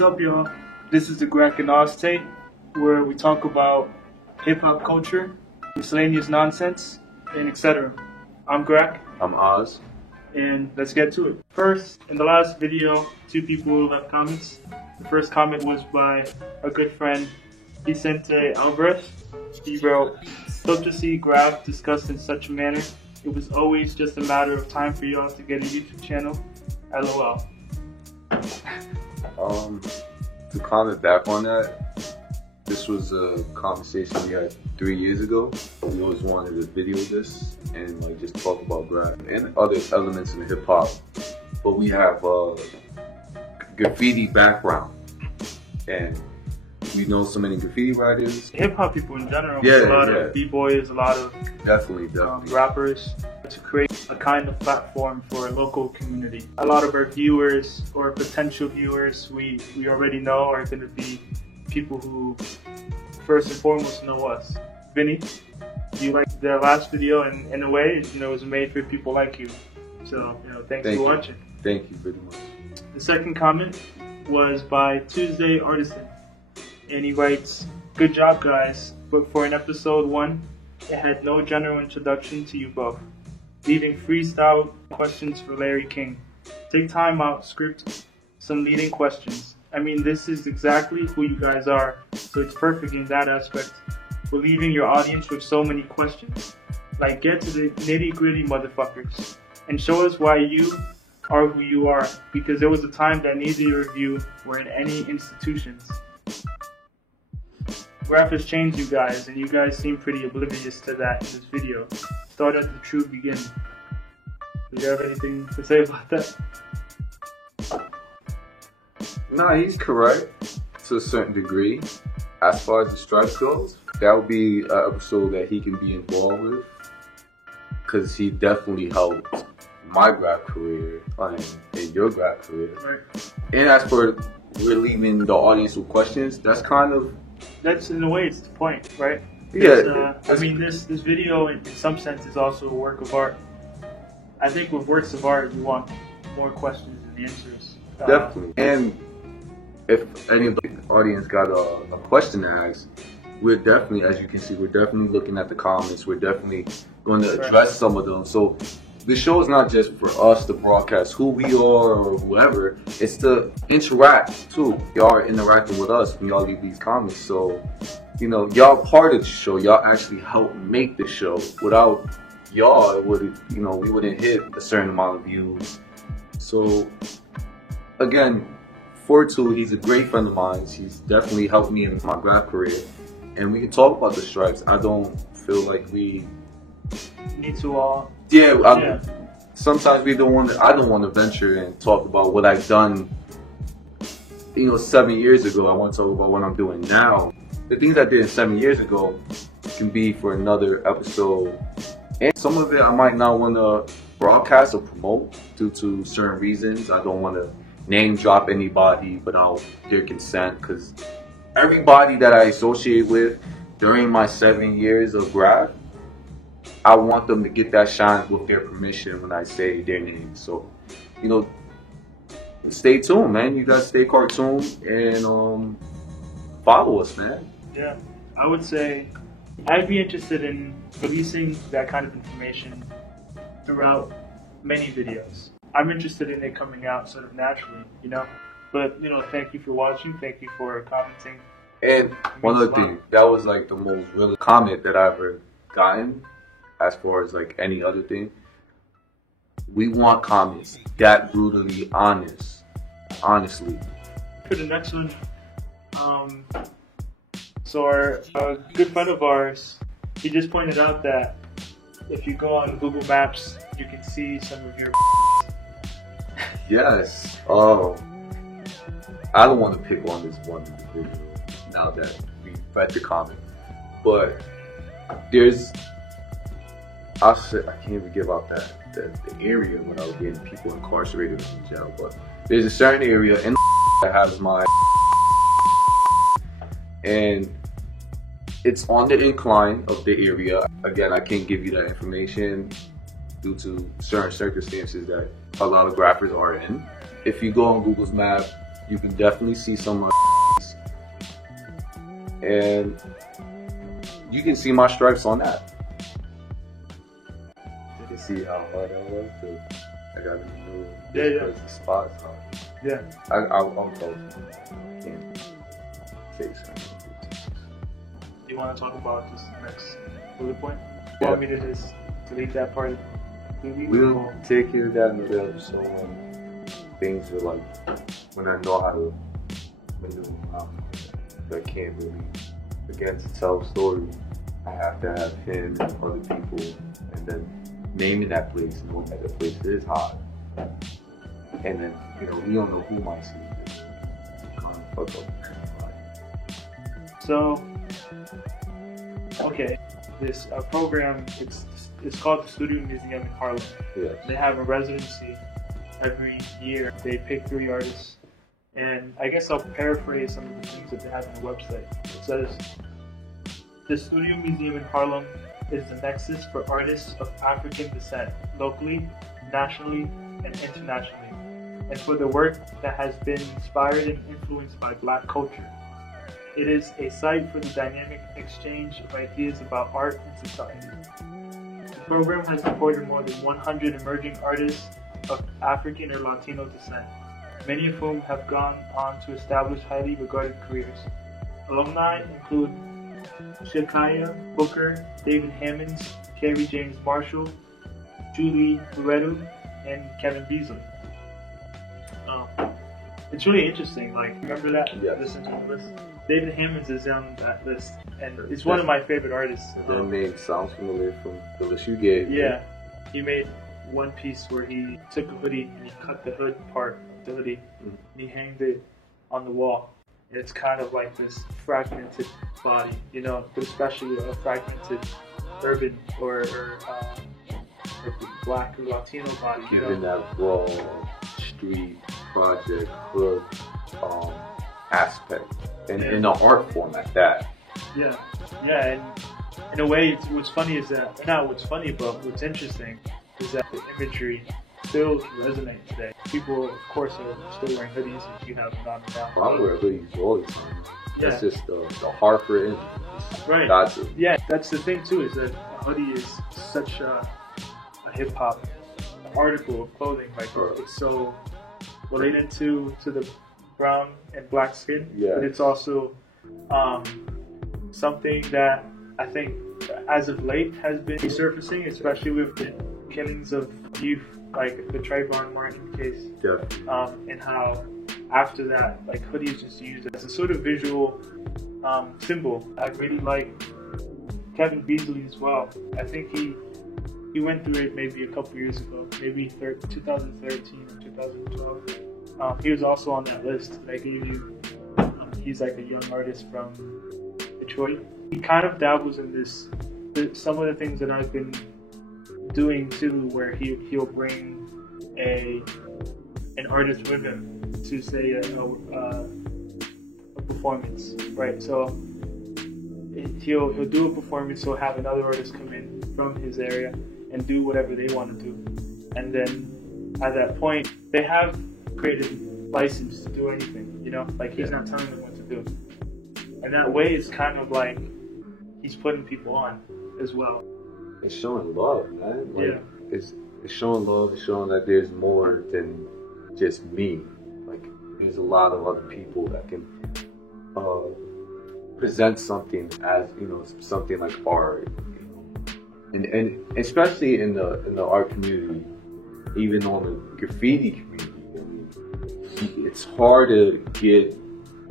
What's up, y'all? This is the Grack and Oz tape, where we talk about hip-hop culture, miscellaneous nonsense, and etc. I'm Grack. I'm Oz. And let's get to it. First, in the last video, two people left comments. The first comment was by our good friend Vicente Alvarez. He wrote, "Hope to see Graff discussed in such a manner. It was always just a matter of time for y'all to get a YouTube channel. LOL." To comment back on that, this was a conversation we had 3 years ago. We always wanted to video this and like just talk about Graff and other elements in hip hop. But we have a graffiti background, and we know so many graffiti writers. Hip hop people in general, Yeah, a lot of b-boys, a lot of Definitely. rappers, to create a kind of platform for a local community. A lot of our viewers or potential viewers we already know are going to be people who first and foremost know us. Vinny, you like the last video, and in a way, it was made for people like you. So, thanks for watching. Thank you very much. The second comment was by Tuesday Artisan, and he writes, "Good job, guys, but for an episode 1, it had no general introduction to you both, leaving freestyle questions for Larry King. Take time out, script some leading questions. I mean, this is exactly who you guys are, so it's perfect in that aspect. We're leaving your audience with so many questions. Like, get to the nitty-gritty, motherfuckers, and show us why you are who you are, because there was a time that neither of you were in any institutions. Graff has changed you guys, and you guys seem pretty oblivious to that in this video. Start at the true beginning." Do you have anything to say about that? No, he's correct to a certain degree. As far as the stripes goes, that would be an episode that he can be involved with, because he definitely helped my Graff career and your Graff career. Right. And as for relieving the audience with questions, That's in a way, it's the point, right? Yeah. I mean, this video, in some sense, is also a work of art. I think with works of art, you want more questions than answers. Definitely. And if any of the audience got a question to ask, we're definitely, as you can see, we're definitely looking at the comments. We're definitely going to address some of them. So the show is not just for us to broadcast who we are or whoever. It's to interact too. Y'all are interacting with us when y'all leave these comments. So, y'all part of the show. Y'all actually help make the show. Without y'all, it would, we wouldn't hit a certain amount of views. So again, Fortu, he's a great friend of mine. He's definitely helped me in my Graff career, and we can talk about the stripes. I don't feel like we need to all. Sometimes I don't want to venture and talk about what I've done 7 years ago. I want to talk about what I'm doing now. The things I did 7 years ago can be for another episode, and some of it I might not want to broadcast or promote due to certain reasons. I don't want to name drop anybody without their consent, because everybody that I associate with during my 7 years of Graff, I want them to get that shine with their permission when I say their name. So, stay tuned, man. You guys stay cartoon and follow us, man. Yeah, I would say I'd be interested in releasing that kind of information throughout many videos. I'm interested in it coming out sort of naturally, But, thank you for watching. Thank you for commenting. And one other thing, that was like the most real comment that I've ever gotten. As far as like any other thing, we want comments that brutally honestly. For the next one, so a good friend of ours, he just pointed out that if you go on Google Maps, you can see some of your. Yes. Oh, I don't want to pick on this one video now that we read the comment, but I can't even give out the area when I was getting people incarcerated in jail, but there's a certain area in that has my, and it's on the incline of the area. Again, I can't give you that information due to certain circumstances that a lot of graffers are in. If you go on Google's map, You can definitely see some of and you can see my stripes on that. You can see how hard I was too. I got a new spots on. Yeah. I'm close. Can't say something. Do you want to talk about this next bullet point? You want me to just delete that part? We'll take care of that in the middle. So things are like when I know how to maneuver, I can't really begin to tell a story. I have to have him and other people, and then naming that place, knowing that the place is hot, and then we don't know who might see it. Fuck up. So, okay, this program, it's called the Studio Museum in Harlem. Yes. They have a residency every year. They pick 3 artists, and I guess I'll paraphrase some of the things that they have on the website. It says, the Studio Museum in Harlem is the nexus for artists of African descent, locally, nationally, and internationally, and for the work that has been inspired and influenced by Black culture. It is a site for the dynamic exchange of ideas about art and society. The program has supported more than 100 emerging artists of African or Latino descent, many of whom have gone on to establish highly regarded careers. Alumni include Shakaya Booker, David Hammonds, Kerry James Marshall, Julie Loretto, and Kevin Beasley. It's really interesting. Like, remember that? Yes. Listen to the list. David Hammonds is on that list, and he's one of my favorite artists. Their name sounds familiar from the list you gave. Yeah, he made one piece where he took a hoodie and he cut the hood part of the hoodie and he hanged it on the wall. And it's kind of like this fragmented body, but especially a fragmented urban or Black or Latino body. Given that raw street project hood aspect and in the art form at that. Yeah, and in a way, what's funny is that, not what's funny, but what's interesting is that the imagery still resonate today. People, of course, are still wearing hoodies if you have them on now. I wear hoodies all the time. Yeah. That's just the Harper image. Right. Got to. Yeah, that's the thing too, is that a hoodie is such a hip hop article of clothing. Like, it's so related to the brown and Black skin, but it's also something that I think as of late has been resurfacing, especially with the killings of youth, like the Trayvon Martin case. Yeah. And how after that, like, hoodie is just used as a sort of visual symbol. I really like Kevin Beasley as well. I think he went through it maybe a couple years ago, maybe 2013 or 2012. He was also on that list that I gave you. He's like a young artist from Detroit. He kind of dabbles in this, some of the things that I've been doing too, where he'll bring an artist with him to say a performance, right? So he'll do a performance. He'll have another artist come in from his area and do whatever they want to do, and then at that point they have creative license to do anything. Like, he's not telling them what to do, and that way it's kind of like he's putting people on as well. It's showing love, man. Like, it's showing love. It's showing that there's more than just me. Like, there's a lot of other people that can present something as something like art, and especially in the art community, even on the graffiti community. It's hard to get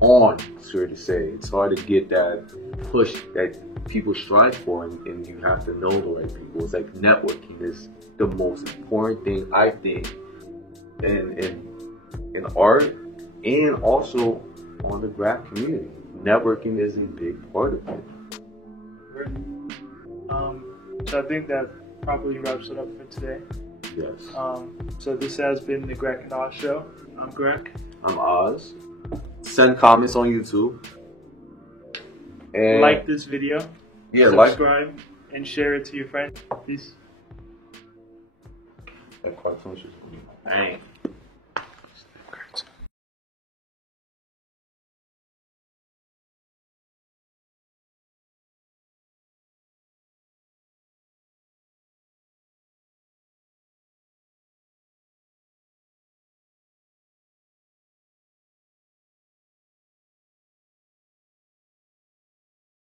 on, so to say. It's hard to get that push that people strive for, and you have to know the right people. It's like networking is the most important thing, I think, in art and also on the graph community. Networking is a big part of it. So I think that probably wraps it up for today. Yes. So this has been the Greg and Oz Show. I'm Greg. I'm Oz. Send comments on YouTube. And like this video. Yeah, subscribe and share it to your friends. Peace. That cartoon should be bang.